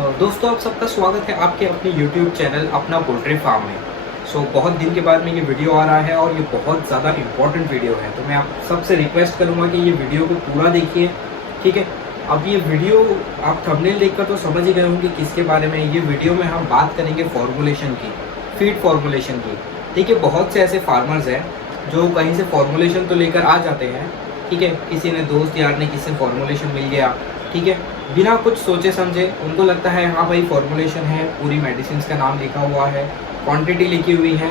दोस्तों, आप सबका स्वागत है आपके अपने YouTube चैनल अपना पोल्ट्री फार्म में। बहुत दिन के बाद में ये वीडियो आ रहा है और ये बहुत ज़्यादा इम्पोर्टेंट वीडियो है। तो मैं आप सबसे रिक्वेस्ट करूँगा कि ये वीडियो को पूरा देखिए, ठीक है। अब ये वीडियो आप थंबनेल देखकर तो समझ ही गए होंगे किसके बारे में। ये वीडियो में हम बात करेंगे फॉर्मुलेशन की, फीड फॉर्मुलेशन की। देखिए, बहुत से ऐसे फार्मर्स हैं जो कहीं से फॉर्मुलेशन तो लेकर आ जाते हैं, ठीक है। किसी ने दोस्त यार ने किसी फॉर्मुलेशन मिल गया, ठीक है, बिना कुछ सोचे समझे उनको लगता है हाँ भाई फॉर्मुलेशन है, पूरी मेडिसिन का नाम लिखा हुआ है, क्वांटिटी लिखी हुई है,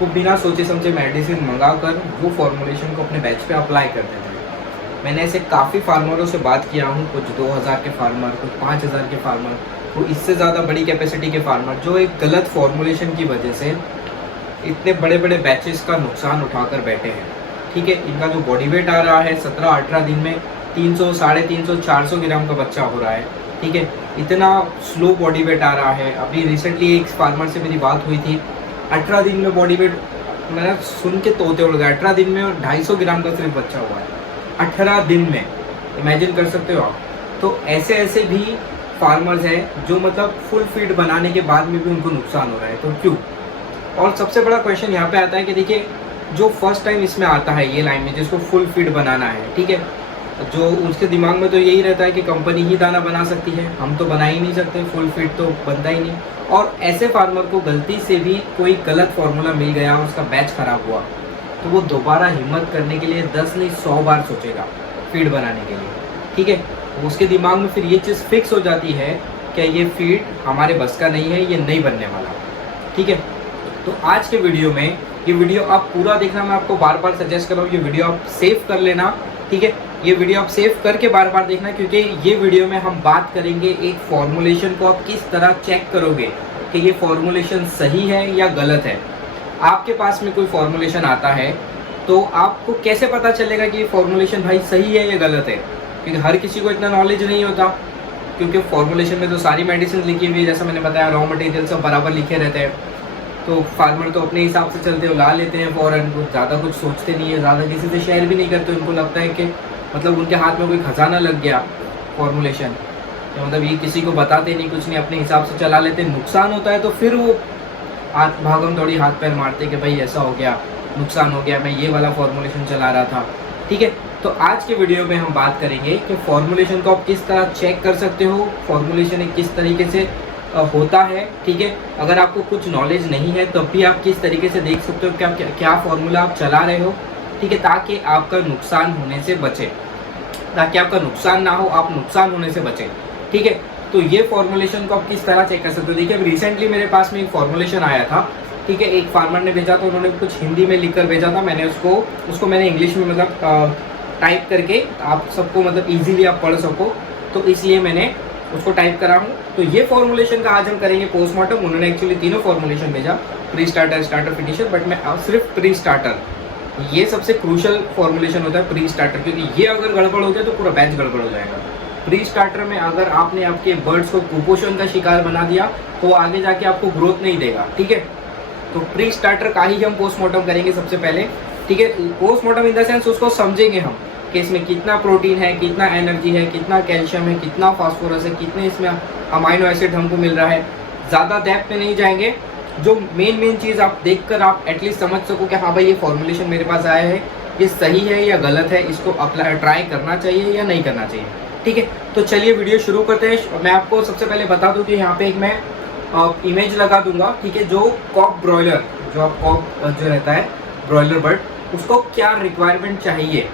वो बिना सोचे समझे मेडिसिन मंगाकर वो फॉर्मुलेशन को अपने बैच पे अप्लाई कर देते हैं। मैंने ऐसे काफ़ी फार्मरों से बात किया हूँ, कुछ 2000 के फार्मर, कुछ 5000 के फार्मर, वो इससे ज़्यादा बड़ी कैपेसिटी के फार्मर जो एक गलत फॉर्मुलेशन की वजह से इतने बड़े बड़े बैचेस का नुकसान उठाकर बैठे हैं, ठीक है। इनका जो बॉडी वेट आ रहा है 17-18 दिन में 300, 350, 400 ग्राम का बच्चा हो रहा है, ठीक है। इतना स्लो बॉडी वेट आ रहा है। अभी रिसेंटली एक फार्मर से मेरी बात हुई थी, 18 दिन में बॉडी वेट, मैंने सुन के तोते उड़ गए। 18 दिन में 250 ग्राम का सिर्फ बच्चा हुआ है, 18 दिन में। इमेजिन कर सकते हो आप। तो ऐसे ऐसे भी फार्मर्स हैं जो मतलब फुल फीड बनाने के बाद में भी उनको नुकसान हो रहा है। तो क्यों? और सबसे बड़ा क्वेश्चन यहाँ पे आता है कि देखिए, जो फर्स्ट टाइम इसमें आता है ये लाइन में, जिसको फुल फीड बनाना है, ठीक है, जो उसके दिमाग में तो यही रहता है कि कंपनी ही दाना बना सकती है, हम तो बना ही नहीं सकते, फुल फीड तो बनता ही नहीं। और ऐसे फार्मर को गलती से भी कोई गलत फार्मूला मिल गया, उसका बैच खराब हुआ, तो वो दोबारा हिम्मत करने के लिए 10 नहीं 100 बार सोचेगा फीड बनाने के लिए, ठीक है। उसके दिमाग में फिर ये चीज़ फिक्स हो जाती है कि ये फीड हमारे बस का नहीं है, ये नहीं बनने वाला, ठीक है। तो आज के वीडियो में, ये वीडियो आप पूरा देखना, मैं आपको बार बार सजेस्ट कर रहा हूँ, ये वीडियो आप सेव कर लेना, ठीक है। ये वीडियो आप सेव करके बार बार देखना, क्योंकि ये वीडियो में हम बात करेंगे एक फॉर्मुलेशन को आप किस तरह चेक करोगे कि ये फॉर्मुलेशन सही है या गलत है। आपके पास में कोई फॉर्मुलेशन आता है तो आपको कैसे पता चलेगा कि ये फॉर्मुलेशन भाई सही है या गलत है? क्योंकि हर किसी को इतना नॉलेज नहीं होता, क्योंकि फॉर्मुलेशन में तो सारी मेडिसिन लिखी हुई है, जैसा मैंने बताया, रॉ मटेरियल सब बराबर लिखे रहते हैं। तो फार्मर तो अपने हिसाब से चलते हो, ला लेते हैं फ़ौरन, ज़्यादा कुछ सोचते नहीं है, ज़्यादा किसी से शेयर भी नहीं करते। उनको लगता है कि मतलब उनके हाथ में कोई खजाना लग गया फॉर्मुलेशन, तो मतलब ये किसी को बताते नहीं, कुछ नहीं, अपने हिसाब से चला लेते। नुकसान होता है तो फिर वो भागम थोड़ी हाथ पैर मारते कि भाई ऐसा हो गया, नुकसान हो गया, मैं ये वाला फॉर्मुलेशन चला रहा था, ठीक है। तो आज के वीडियो में हम बात करेंगे कि फॉर्मुलेशन को आप किस तरह चेक कर सकते हो, फॉर्मुलेशन किस तरीके से होता है, ठीक है। अगर आपको कुछ नॉलेज नहीं है तब भी आप किस तरीके से देख सकते हो कि क्या फॉर्मूला आप चला रहे हो, ठीक है, ताकि आपका नुकसान होने से बचे, ताकि आपका नुकसान ना हो, आप नुकसान होने से बचे, ठीक है। तो ये फॉर्मुलेशन को आप किस तरह चेक कर सकते हो? देखिए, अब रिसेंटली मेरे पास में एक फॉर्मुलेशन आया था, ठीक है, एक फार्मर ने भेजा था, उन्होंने कुछ हिंदी में लिख कर भेजा था, मैंने उसको मैंने इंग्लिश में मतलब टाइप करके आप सबको मतलब ईजिली आप पढ़ सको, तो इसलिए मैंने उसको टाइप करा हूँ। तो ये फॉर्मुलेशन का आज हम करेंगे पोस्टमार्टम। उन्होंने एक्चुअली तीनों फॉर्मुलेशन भेजा, pre starter, starter, finisher, but मैं सिर्फ प्री स्टार्टर, ये सबसे क्रूशल फॉर्मुलेशन होता है प्री स्टार्टर, क्योंकि ये अगर गड़बड़ हो गया तो पूरा बैच गड़बड़ हो जाएगा। प्री स्टार्टर में अगर आपने आपके बर्ड्स को कुपोषण का शिकार बना दिया तो आगे जाके आपको ग्रोथ नहीं देगा, ठीक है। तो प्री स्टार्टर का ही हम पोस्टमार्टम करेंगे सबसे पहले, ठीक है। पोस्टमार्टम इन द सेंस उसको समझेंगे हम कि इसमें कितना प्रोटीन है, कितना एनर्जी है, कितना कैल्शियम है, कितना फास्फोरस है, कितने इसमें अमाइनो एसिड हमको मिल रहा है। ज़्यादा डेप्थ में नहीं जाएंगे, जो मेन चीज़ आप देखकर आप एटलीस्ट समझ सको कि हाँ भाई ये फॉर्मुलेशन मेरे पास आया है, ये सही है या गलत है, इसको अप्लाई ट्राई करना चाहिए या नहीं करना चाहिए, ठीक है। तो चलिए वीडियो शुरू करते हैं। मैं आपको सबसे पहले बता दूं कि यहाँ पे एक मैं इमेज लगा दूंगा, ठीक है, जो कॉक ब्रॉयलर, जो आप कॉक जो रहता है ब्रॉयलर बर्ड, उसको क्या रिक्वायरमेंट चाहिए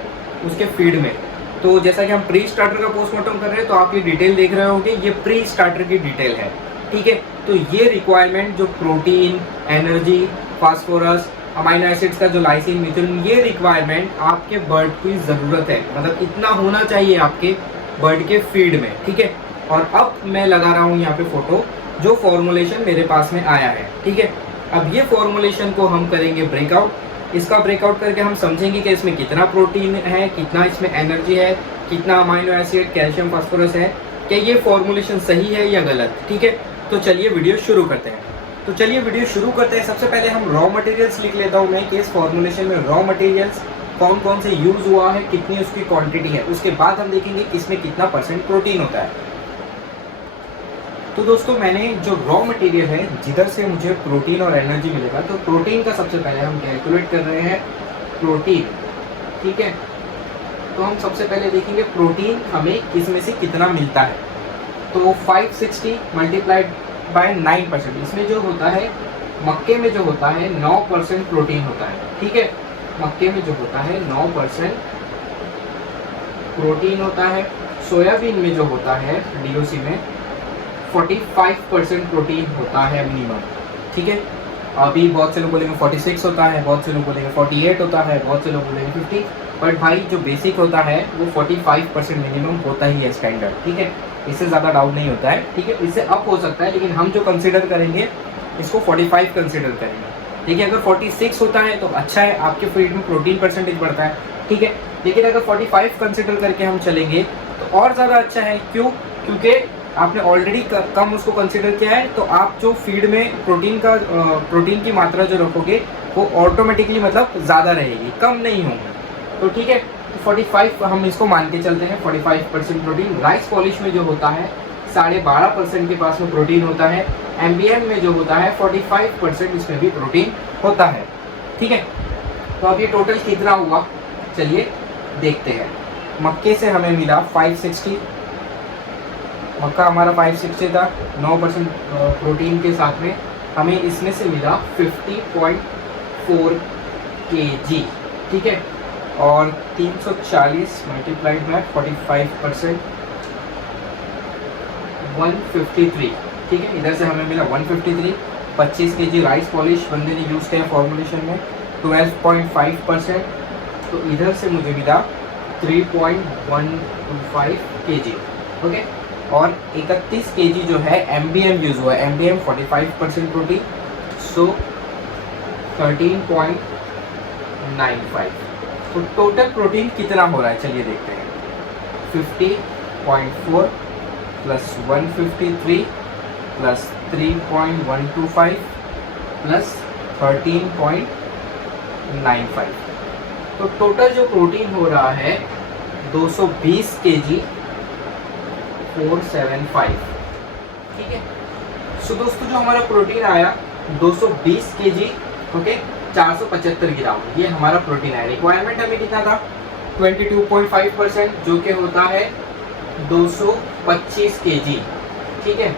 उसके फीड में। तो जैसा कि हम प्री स्टार्टर का पोस्टमार्टम कर रहे हैं, तो आप ये डिटेल देख रहे होंगे, ये प्री स्टार्टर की डिटेल है, ठीक है। तो ये रिक्वायरमेंट जो protein, energy, phosphorus, amino acids का जो लाइसिन, मिथुलिन, ये रिक्वायरमेंट आपके बर्ड की ज़रूरत है, मतलब इतना होना चाहिए आपके बर्ड के फीड में, ठीक है। और अब मैं लगा रहा हूँ यहाँ पे फोटो, जो फॉर्मुलेशन मेरे पास में आया है, ठीक है। अब ये फॉर्मुलेशन को हम करेंगे ब्रेकआउट। इसका ब्रेकआउट करके हम समझेंगे कि इसमें कितना प्रोटीन है, कितना इसमें एनर्जी है, कितना अमाइनो एसिड, कैल्शियम, फास्फोरस है, क्या ये फॉर्मुलेशन सही है या गलत, ठीक है। तो चलिए वीडियो शुरू करते हैं। सबसे पहले हम रॉ मटेरियल्स लिख लेता हूँ मैं कि इस फॉर्मुलेशन में रॉ मटेरियल्स कौन कौन से यूज़ हुआ है, कितनी उसकी क्वांटिटी है। उसके बाद हम देखेंगे कि इसमें कितना % प्रोटीन होता है। तो दोस्तों मैंने जो रॉ मटेरियल है जिधर से मुझे प्रोटीन और एनर्जी मिलेगा, तो प्रोटीन का सबसे पहले हम कैलकुलेट कर रहे हैं प्रोटीन, ठीक है। तो हम सबसे पहले देखेंगे प्रोटीन हमें किस में से कितना मिलता है। तो 560 मल्टीप्लाइड बाय 9%, इसमें जो होता है मक्के में जो होता है 9% प्रोटीन होता है, ठीक है। मक्के में जो होता है 9% प्रोटीन होता है। सोयाबीन में जो होता है डीओसी में 45% प्रोटीन होता है मिनिमम, ठीक है। अभी बहुत से लोग बोलेंगे 46 होता है, बहुत से लोग बोलेंगे 48 होता है, बहुत से लोग बोलेंगे 50, बट भाई जो बेसिक होता है वो 45% मिनिमम होता ही है स्टैंडर्ड, ठीक है। इससे ज़्यादा डाउन नहीं होता है, ठीक है। इससे अप हो सकता है, लेकिन हम जो कंसिडर करेंगे इसको 45 कंसिडर करेंगे, ठीक है। अगर 46 होता है तो अच्छा है, आपके फीड में प्रोटीन परसेंटेज बढ़ता है, ठीक है। लेकिन अगर 45 कंसिडर करके हम चलेंगे तो और ज़्यादा अच्छा है। क्यों? क्योंकि आपने ऑलरेडी कम उसको कंसिडर किया है, तो आप जो फीड में प्रोटीन की मात्रा जो रखोगे वो ऑटोमेटिकली मतलब ज़्यादा रहेगी, कम नहीं होंगे, तो ठीक है। तो 45 हम इसको मान के चलते हैं, 45% प्रोटीन। राइस पॉलिश में जो होता है 12.5% के पास में प्रोटीन होता है। एमबीएम में जो होता है 45% इसमें भी प्रोटीन होता है, ठीक है। तो अब ये टोटल कितना हुआ, चलिए देखते हैं। मक्के से हमें मिला 560, मक्का हमारा 560 था, 9% प्रोटीन के साथ में हमें इसमें से मिला 50.4 kg, ठीक है। और 340 मल्टीप्लाइड बाय 45% 153, ठीक है। इधर से हमें मिला 153। 25 kg राइस पॉलिश बंदे ने यूज़ किया फॉर्मुलेशन में, 12.5%, तो इधर से मुझे मिला 3.125 kg, ओके। और 31 kg जो है एमबीएम यूज़ हुआ है, एमबीएम 45% प्रोटीन, सो 13.95। तो टोटल प्रोटीन कितना हो रहा है, चलिए देखते हैं। 50.4 प्लस 153 प्लस 3.125 प्लस 13.95, तो टोटल जो प्रोटीन हो रहा है 220 kg 475, ठीक है। सो दोस्तों जो हमारा प्रोटीन आया 220 kg, ओके, 475 ग्राम, ये हमारा प्रोटीन आया। रिक्वायरमेंट हमें कितना था 22.5%, जो कि होता है 225 kg, ठीक है,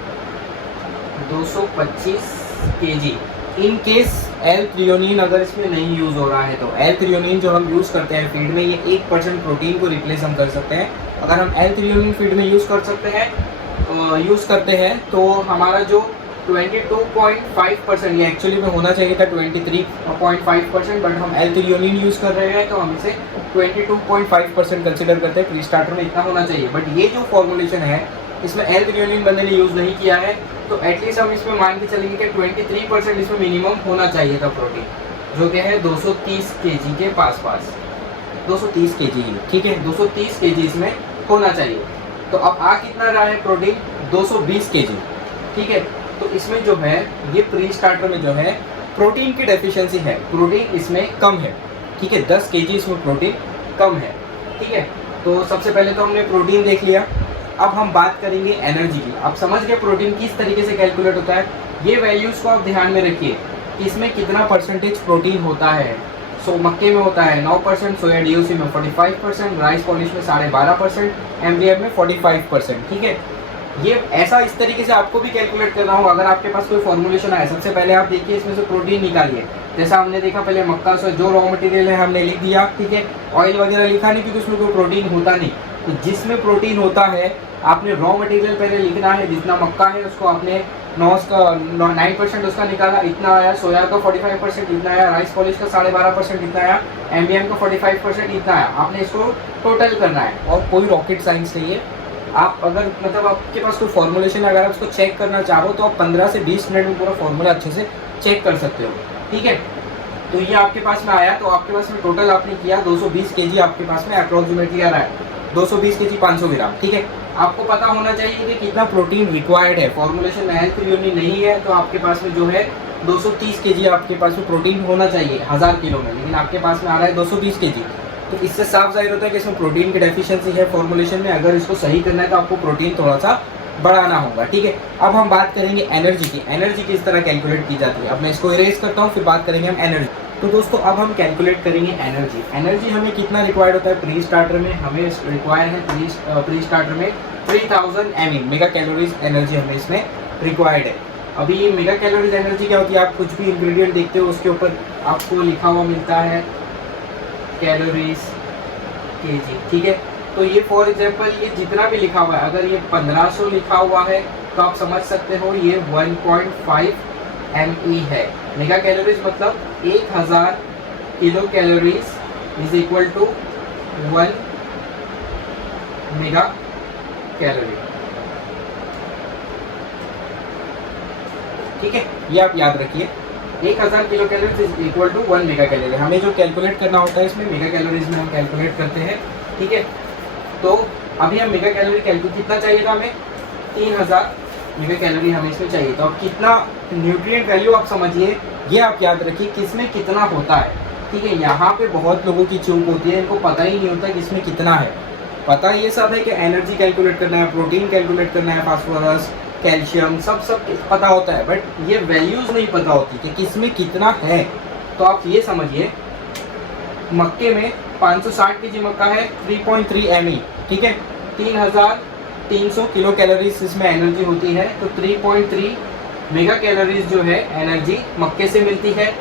225 kg। In case L threonine अगर इसमें नहीं यूज़ हो रहा है, तो एल थ्रियोनिन जो हम यूज़ करते हैं फीड में, ये 1% प्रोटीन को रिप्लेस हम कर सकते हैं। अगर हम एल थ्रियोनिन फीड में यूज़ करते हैं तो हमारा जो 22.5%, ये एक्चुअली में होना चाहिए था 23.5%, बट हम एल थ्रियोनिन यूज़ कर रहे हैं तो हम इसे 22.5% कंसिडर करते हैं। प्री स्टार्टर में इतना होना चाहिए, बट ये जो फॉर्मुलेशन है इसमें एल थ्रियोनिन बंदे ने यूज़ नहीं किया है, तो एटलीस्ट हम इसमें मान के चलेंगे कि 23% इसमें मिनिमम होना चाहिए था प्रोटीन, जो कि है 230 kg के पास 230 kg, ठीक है, 230 kg इसमें होना चाहिए। तो अब आ कितना रहा है प्रोटीन 220 kg, ठीक है। तो इसमें जो है ये प्री स्टार्टर में जो है प्रोटीन की डेफिशिएंसी है, प्रोटीन इसमें कम है, ठीक है, 10 kg इसमें प्रोटीन कम है, ठीक है। तो सबसे पहले तो हमने प्रोटीन देख लिया। अब हम बात करेंगे एनर्जी की। आप समझ गए प्रोटीन किस तरीके से कैलकुलेट होता है। ये वैल्यूज़ को आप ध्यान में रखिए कि इसमें कितना परसेंटेज प्रोटीन होता है। सो मक्के में होता है 9%, सोया डीओसी में 45%, राइस पॉलिश में 12.5%, एमबीएम में 45%, ठीक है। ये ऐसा इस तरीके से आपको भी कैलकुलेट करना होगा। अगर आपके पास कोई फॉर्मुलेशन है, सबसे पहले आप देखिए इसमें से प्रोटीन निकालिए। जैसा हमने देखा पहले मक्का से जो रॉ मटेरियल है हमने लिख दिया, ठीक है। ऑयल वगैरह लिखा नहीं क्योंकि उसमें कोई प्रोटीन होता नहीं। तो जिसमें प्रोटीन होता है आपने रॉ मटेरियल पहले लिखना है। जितना मक्का है उसको आपने 9% उसका निकाला, इतना आया। सोया का 45% इतना आया, राइस पॉलिश का 12.5% इतना आया, एमबीएम का 45% इतना आया। आपने इसको टोटल करना है और कोई रॉकेट साइंस नहीं है। आप अगर मतलब आपके पास कोई फॉर्मुलेशन है, अगर आप उसको चेक करना चाहो तो आप 15 से 20 मिनट में पूरा फॉर्मूला अच्छे से चेक कर सकते हो, ठीक है। तो ये आपके पास में आया, तो आपके पास में टोटल आपने किया 220 kg आपके पास में अप्रोक्सीमेटली आ रहा है, 220 kg 500 ग्राम, ठीक है। आपको पता होना चाहिए कि कितना प्रोटीन रिक्वायर्ड है। फॉर्मुलेशन में एल थ्रियोनिन नहीं है तो आपके पास में जो है 230 kg आपके पास में प्रोटीन होना चाहिए 1000 किलो में, लेकिन आपके पास में आ रहा है 220 kg। तो इससे साफ जाहिर होता है कि इसमें प्रोटीन की डेफिशिएंसी है फॉर्मुलेशन में। अगर इसको सही करना है तो आपको प्रोटीन थोड़ा सा बढ़ाना होगा। ठीक है, अब हम बात करेंगे एनर्जी की। एनर्जी किस तरह कैलकुलेट की जाती है, अब मैं इसको इरेज करता हूँ, फिर बात करेंगे हम एनर्जी। तो दोस्तों अब हम कैलकुलेट करेंगे एनर्जी। एनर्जी हमें कितना रिक्वायर्ड होता है प्री स्टार्टर में, हमें रिक्वायर है प्री स्टार्टर में 3000 mE मेगा कैलोरीज एनर्जी हमें इसमें रिक्वायर्ड है। अभी ये मेगा कैलोरीज एनर्जी क्या होती है, आप कुछ भी इंग्रेडिएंट देखते हो उसके ऊपर आपको लिखा हुआ मिलता है कैलोरीज केजी। ठीक है, तो ये फॉर एग्जांपल ये जितना भी लिखा हुआ है, अगर ये 1500 लिखा हुआ है तो आप समझ सकते हो ये 1.5 ME है। मेगा कैलोरीज मतलब 1000 kilo calories is equal to 1 mega calorie. ठीक है, ये आप याद रखिए, 1000 kilo calories is equal to 1 mega calorie. हमें जो कैलकुलेट करना होता है इसमें मेगा कैलोरीज में हम कैलकुलेट करते हैं। ठीक है, तो अभी हम मेगा कैलोरी कैलकुलेट कितना चाहिए था हमें, 3000 मेगा कैलोरी हमें इसमें चाहिए। तो अब कितना न्यूट्रिएंट वैल्यू आप समझिए, ये आप याद रखिए किसमें कितना होता है। ठीक है, यहाँ पे बहुत लोगों की चूक होती है, इनको पता ही नहीं होता कि इसमें कितना है। पता ये सब है कि एनर्जी कैलकुलेट करना है, प्रोटीन कैलकुलेट करना है, फास्फोरस, कैल्शियम, सब पता होता है, बट ये वैल्यूज़ नहीं पता होती कि किसमें कितना है। तो आप ये समझिए, मक्के में 560 kg मक्का है, 3.3 ME। ठीक है, 3300 किलो कैलोरीज इसमें एनर्जी होती है, तो 3.3 मेगा कैलोरीज जो है एनर्जी मक्के से मिलती है।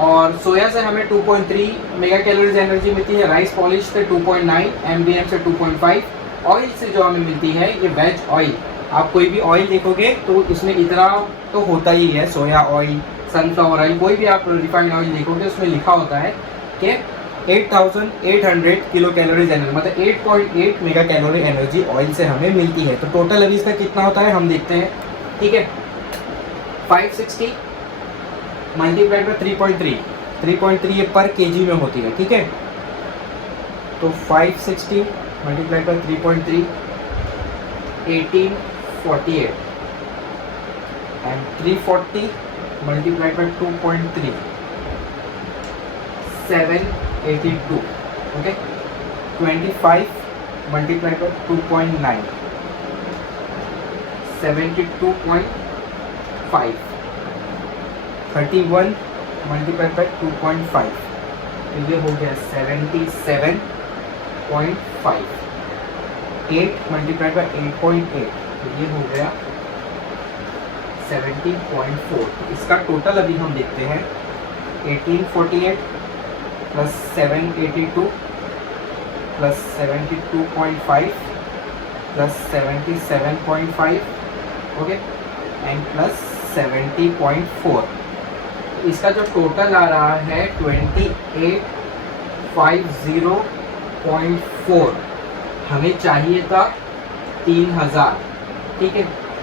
और सोया से हमें 2.3 मेगा कैलोरीज एनर्जी मिलती है, राइस पॉलिश से 2.9, MDM से 2.5, ऑयल से जो हमें मिलती है ये वेज ऑयल। आप कोई भी ऑयल देखोगे तो इसमें इतना तो होता ही है, सोया ऑयल, सनफ्लावर ऑयल, कोई भी आप रिफाइंड ऑयल देखोगे उसमें लिखा होता है कि 8800 किलो कैलोरीज एनर्जी, मतलब 8.8 मेगा कैलोरी एनर्जी ऑयल से हमें मिलती है। तो टोटल अभी इसका कितना होता है हम देखते हैं। ठीक है, 560 मल्टीप्लाइड बाय 3.3 ये पर केजी में होती है। ठीक है, तो 560 multiplied by 3.3 1848 and 340 multiplied by 2.3 782। Okay, 25 multiplied by 2.9 72.5, 31 multiplied by 2.5 तो ये हो गया 77.5, 8 मल्टीप्लाइड बाय 8.8 तो ये हो गया 70.4। इसका टोटल अभी हम देखते हैं, 1848 plus 782 plus 72.5 plus 77.5, okay, and plus 70.4। इसका जो टोटल आ रहा है 2850.4, हमें चाहिए था 3000। ठीक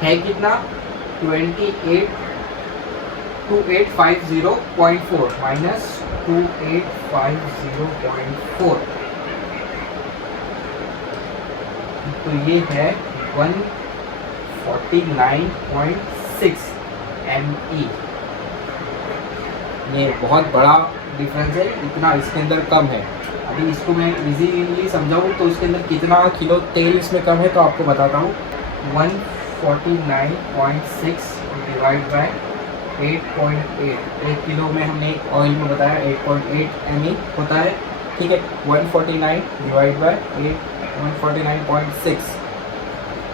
है कितना, 2850.4 माइनस 2850.4, तो ये है 149.6 ME। ये बहुत बड़ा डिफरेंस है, इतना इसके अंदर कम है। अभी इसको मैं इजीली समझाऊँ तो इसके अंदर कितना किलो तेल इसमें कम है तो आपको बताता हूँ। 149.6 डिवाइड बाय 8.8, 1 किलो में हमने ऑयल में बताया 8.8 ME होता है। ठीक है, 149 डिवाइड बाय 149.6,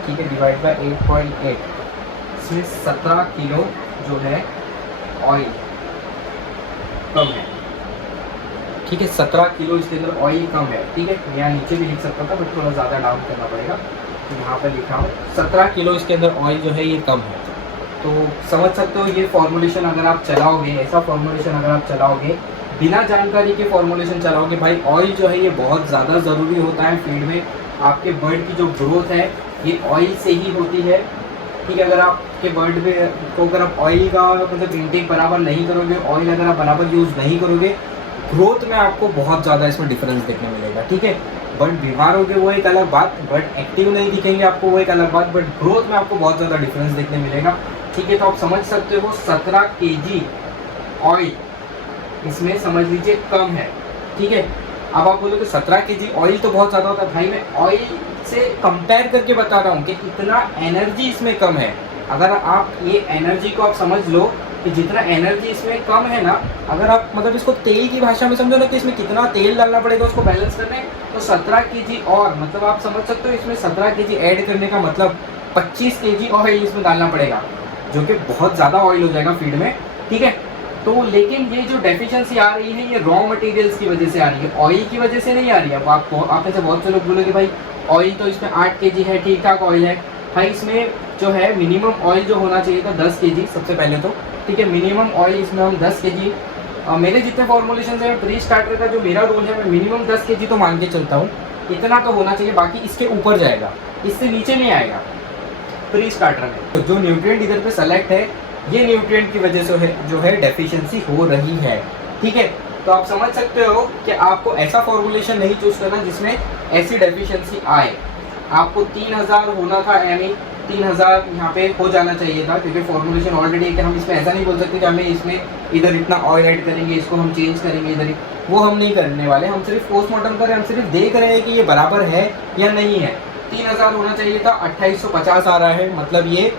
ठीक है, डिवाइड बाय 8.8, इसमें 17 किलो जो है ऑयल कम है। ठीक है, 17 किलो इसके अंदर ऑयल कम है। ठीक है, यहाँ नीचे भी लिख सकता था बट थोड़ा ज़्यादा डाउन करना पड़ेगा, तो यहाँ पर लिखा हूँ 17 किलो इसके अंदर ऑयल जो है ये कम है। तो समझ सकते हो ये फॉर्मूलेशन अगर आप चलाओगे, ऐसा फॉर्मूलेशन अगर आप चलाओगे, बिना जानकारी के फॉर्मूलेशन चलाओगे, भाई ऑयल जो है ये बहुत ज़्यादा ज़रूरी होता है फीड में। आपके बर्ड की जो ग्रोथ है ये ऑयल से ही होती है। ठीक है, अगर आपके बर्ड में को अगर आप ऑयल का मतलब इंटेक बराबर नहीं करोगे, ऑयल अगर आप बराबर यूज़ नहीं करोगे, ग्रोथ में आपको बहुत ज़्यादा इसमें डिफरेंस देखने मिलेगा। ठीक है, बट बीमार हो गए वो एक अलग बात, बट एक्टिव नहीं दिखेंगे आपको वो एक अलग बात, बट ग्रोथ में आपको बहुत ज़्यादा डिफरेंस देखने मिलेगा। ठीक है, तो आप समझ सकते हो 17 kg ऑयल इसमें समझ लीजिए कम है। ठीक है, अब आप बोलोगे 17 kg ऑयल तो बहुत ज़्यादा होता है। भाई मैं ऑयल से कंपेयर करके बता रहा हूँ कि इतना एनर्जी इसमें कम है। अगर आप ये एनर्जी को आप समझ लो कि जितना एनर्जी इसमें कम है ना, अगर आप मतलब इसको तेल की भाषा में समझो ना कि इसमें कितना तेल डालना पड़ेगा उसको बैलेंस करने, तो 17 केजी और मतलब आप समझ सकते हो इसमें 17 केजी ऐड करने का मतलब 25 केजी ऑयल इसमें डालना पड़ेगा, जो कि बहुत ज़्यादा ऑयल हो जाएगा फीड में, ठीक है। तो लेकिन ये जो डेफिशिएंसी आ रही है ये रॉ मटेरियल्स की वजह से आ रही है, ऑयल की वजह से नहीं आ रही है। अब आप में से बहुत से लोग बोलोगे भाई ऑयल तो इसमें 8 केजी है, ठीक ठाक ऑयल है। भाई इसमें जो है मिनिमम ऑयल जो होना चाहिए था 10 केजी सबसे पहले तो, ठीक है। मिनिमम ऑयल इसमें हम 10 केजी, मेरे जितने फॉर्मुलेशन है प्री स्टार्टर का जो मेरा रोल है, मैं मिनिमम 10 केजी तो मान के चलता हूँ, इतना तो होना चाहिए, बाकी इसके ऊपर जाएगा, इससे नीचे नहीं आएगा प्री स्टार्टर में। तो जो न्यूट्रिएंट इधर पे सेलेक्ट है, ये न्यूट्रिएंट की वजह से जो है डेफिशिएंसी हो रही है, ठीक है। तो आप समझ सकते हो कि आपको ऐसा फॉर्मुलेशन नहीं चूज करना जिसमें ऐसी डेफिशिएंसी आए। आपको 3000 होना था, यानी 3000 यहाँ पे हो जाना चाहिए था, क्योंकि फॉर्मुलेशन ऑलरेडी है कि हम इसमें ऐसा नहीं बोल सकते कि हमें इसमें इधर इतना ऑयल ऐड करेंगे, इसको हम चेंज करेंगे इधर ही, वो हम नहीं करने वाले। हम सिर्फ पोस्टमार्टम कर रहे हैं, हम सिर्फ देख रहे हैं कि ये बराबर है या नहीं है। 3000 होना चाहिए था, 2850 आ रहा है, मतलब ये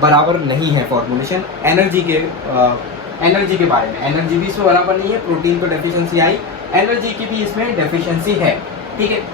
बराबर नहीं है फॉर्मुलेशन। एनर्जी के बारे में, एनर्जी भी इसमें बराबर नहीं है, प्रोटीन पर डेफिशिएंसी आई, एनर्जी की भी इसमें डेफिशिएंसी है, ठीक है।